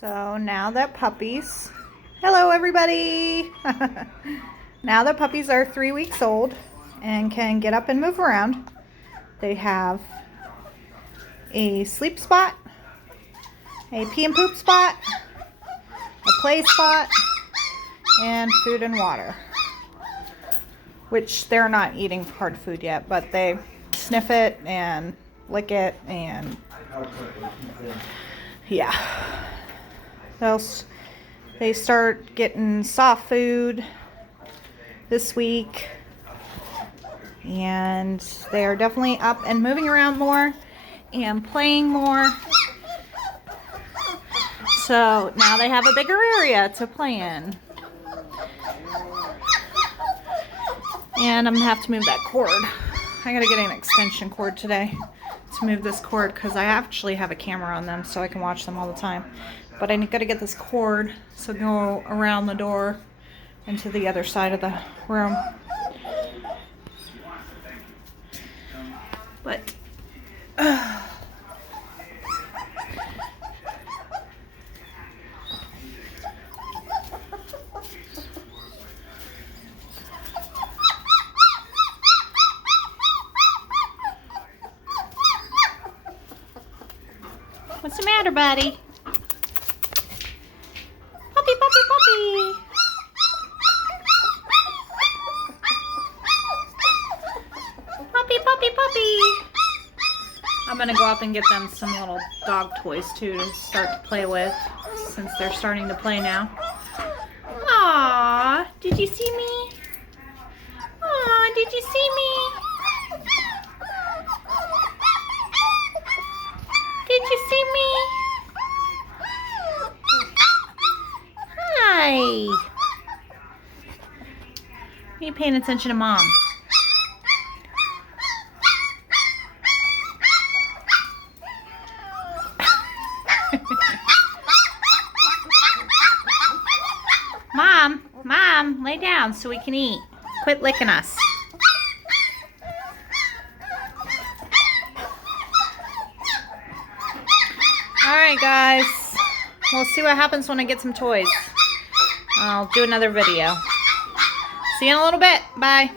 So now that puppies, hello everybody! Now that puppies are 3 weeks old and can get up and move around, they have a sleep spot, a pee and poop spot, a play spot, and food and water. Which they're not eating hard food yet, but they sniff it and lick it and yeah. They start getting soft food this week, and they are definitely up and moving around more and playing more. So now they have a bigger area to play in. And I'm gonna have to move that cord. I gotta get an extension cord today to move this cord because I actually have a camera on them so I can watch them all the time. But I gotta get this cord so I can go around the door into the other side of the room. But what's the matter, buddy? Puppy, puppy, puppy. Puppy, puppy, puppy. I'm gonna go up and get them some little dog toys too to start to play with since they're starting to play now. Aww, did you see me? Aww, did you see me? Did you see me? Hi. Are you paying attention to Mom? Mom, lay down so we can eat. Quit licking us. Alright guys, we'll see what happens when I get some toys. I'll do another video. See you in a little bit. Bye.